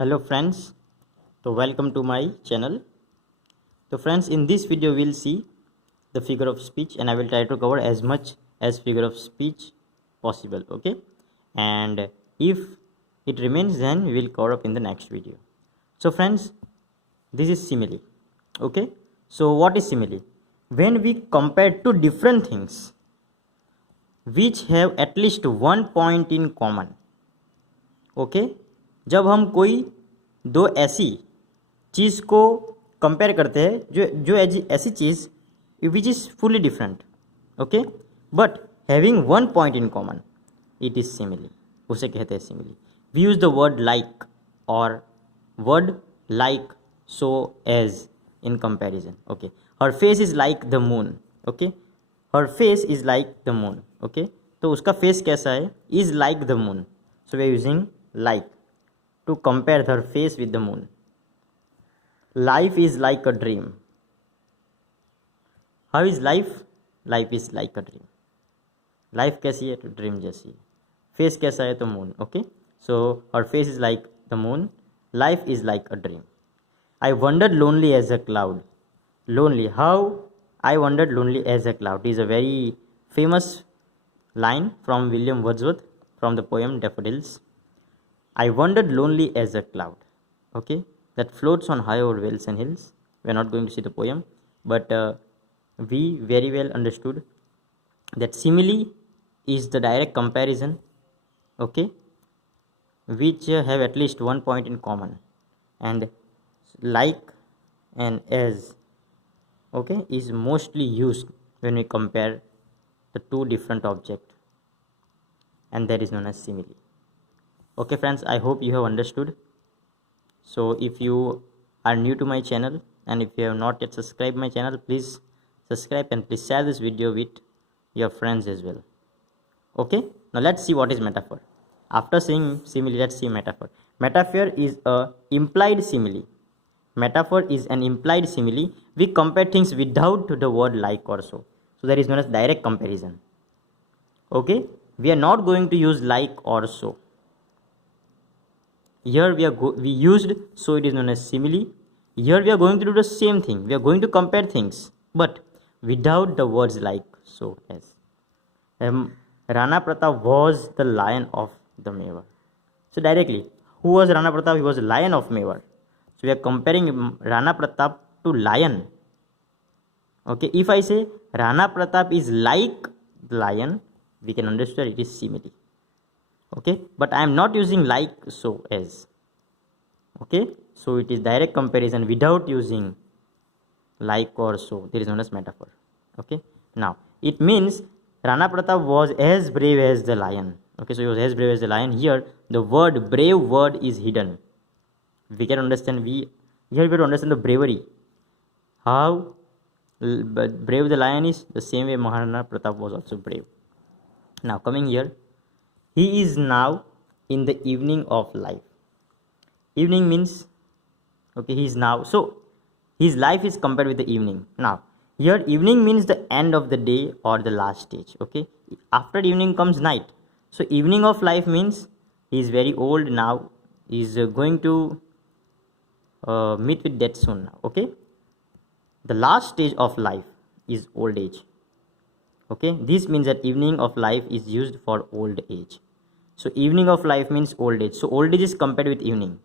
Hello friends, so welcome to my channel. So friends, in this video we'll see the figure of speech and I will try to cover as much as figure of speech possible, okay? And if it remains, then we will cover up in the next video. So friends, this is simile, okay? So what is simile? When we compare two different things which have at least one point in common, okay जब हम कोई दो ऐसी चीज़ को compare करते हैं जो ऐसी चीज़ which is fully different, okay, but having one point in common, it is simile, उसे कहते हैं simile. We use the word like और word like so as in comparison, okay. Her face is like the moon, okay, her face is like the moon, okay. तो उसका face कैसा है? Is like the moon, so we are using like to compare her face with the moon. Life is like a dream. How is life? Life is like a dream. Life कैसी है? तो dream जैसी है. Face कैसा है? तो moon, okay. So her face is like the moon. Life is like a dream. I wandered lonely as a cloud. Lonely. How I wandered lonely as a cloud is a very famous line from William Wordsworth from the poem Daffodils. I wandered lonely as a cloud, okay, that floats on high over vales and hills. We are not going to see the poem, but we very well understood that simile is the direct comparison, okay, which have at least one point in common, and like and as, okay, is mostly used when we compare the two different objects, and that is known as simile. Okay friends, I hope you have understood. So if you are new to my channel and if you have not yet subscribed my channel, please subscribe and please share this video with your friends as well. Okay, now let's see what is metaphor. After seeing simile, let's see metaphor. Metaphor is a implied simile. Metaphor is an implied simile. We compare things without the word like or so. So that is known as direct comparison. Okay, we are not going to use like or so. Here we used so, it is known as simile. Here we are going to do the same thing. We are going to compare things, but without the words like so as. Rana Pratap was the lion of the Mewar. So directly, who was Rana Pratap? He was the lion of Mewar. So we are comparing Rana Pratap to lion. Okay, if I say Rana Pratap is like the lion, we can understand it is simile. Okay, but I am not using like so as. Okay, so it is direct comparison without using like or so. There is known as metaphor. Okay, now it means Rana Pratap was as brave as the lion. Okay, so he was as brave as the lion. Here the word brave word is hidden. We can understand, here we have to understand the bravery. How brave the lion is, the same way Maharana Pratap was also brave. Now coming here, he is now in the evening of life. Evening means, okay, he is now. So his life is compared with the evening. Now here evening means the end of the day or the last stage. Okay, after evening comes night. So evening of life means he is very old now. He is going to meet with death soon now. Okay, the last stage of life is old age. Okay, this means that evening of life is used for old age. So evening of life means old age. So old age is compared with evening.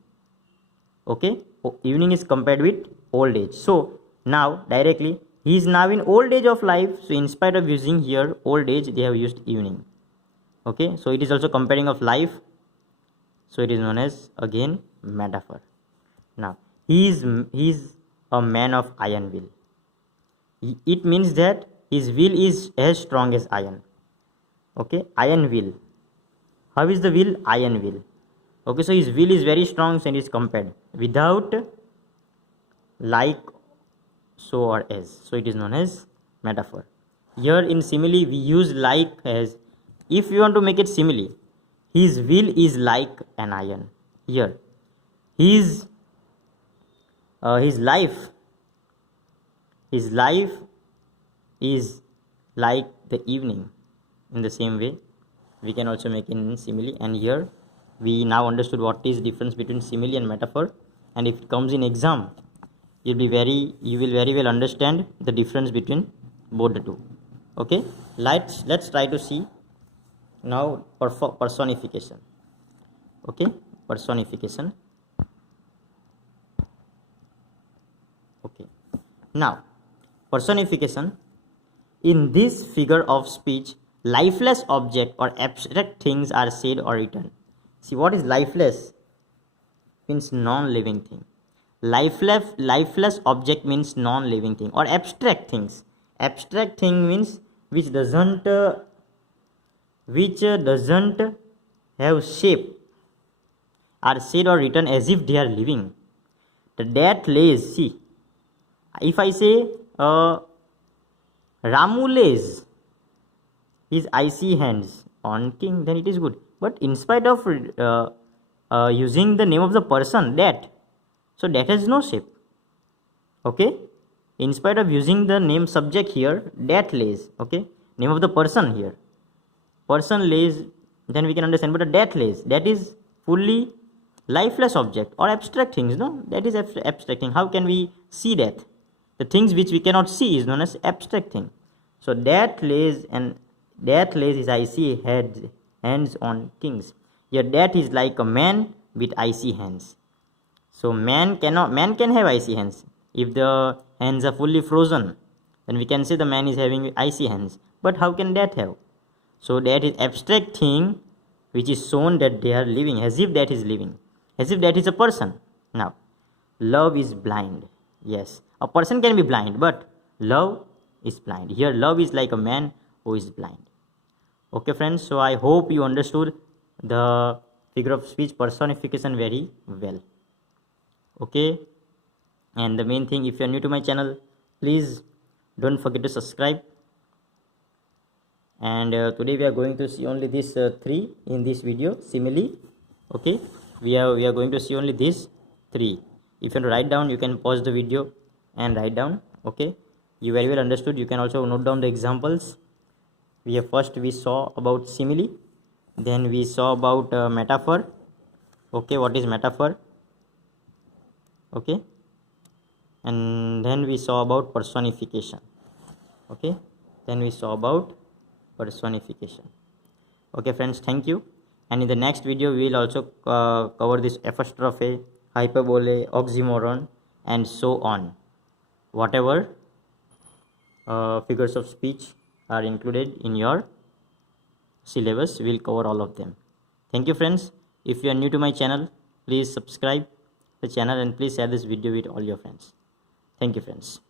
Okay, evening is compared with old age. So now directly he is now in old age of life. So in spite of using here old age, they have used evening. Okay, so it is also comparing of life. So it is known as again metaphor. Now he is a man of iron will. It means that his will is as strong as iron. Okay, iron will. How is the will? Iron will. Okay, so his will is very strong and is compared without like, so or as. So it is known as metaphor. Here in simile we use like as. If you want to make it simile, his will is like an iron. Here his life is like the evening. In the same way we can also make it in simile, and here we now understood what is difference between simile and metaphor, and if it comes in exam, you will very well understand the difference between both the two. Okay, let's try to see now personification. Okay, personification. Okay, now personification. In this figure of speech, lifeless object or abstract things are said or written. See, what is lifeless? Means non-living thing. Lifeless object means non-living thing, or abstract things. Abstract thing means which doesn't have shape, are said or written as if they are living. That lays. See, if I say Ramu lays his icy hands on king, then it is good. But in spite of using the name of the person, that, so that has no shape. Okay, in spite of using the name subject here, that lays. Okay, name of the person here, person lays, then we can understand. But that lays, that is fully lifeless object or abstract things. No, that is abstract thing. How can we see that? The things which we cannot see is known as abstract thing. So that lays, and that lays his icy hands on kings. Here that is like a man with icy hands. So man can have icy hands. If the hands are fully frozen, then we can say the man is having icy hands. But how can that have? So that is abstract thing which is shown that they are living, as if that is living, as if that is a person. Now, love is blind. Yes, a person can be blind, but love is blind. Here love is like a man who is blind. Okay friends, so I hope you understood the figure of speech personification very well. Okay, and the main thing, if you are new to my channel, please don't forget to subscribe. And today we are going to see only these three in this video, simile. Okay, we are going to see only these three. If you want to write down, you can pause the video and write down. Okay, you very well understood. You can also note down the examples. We saw about simile, then we saw about metaphor. Okay, what is metaphor? Okay, and then we saw about personification. Okay, then we saw about personification. Okay friends, thank you. And in the next video we will also cover this apostrophe, hyperbole, oxymoron, and so on. Whatever figures of speech are included in your syllabus, we will cover all of them. Thank you friends. If you are new to my channel, please subscribe the channel and please share this video with all your friends. Thank you friends.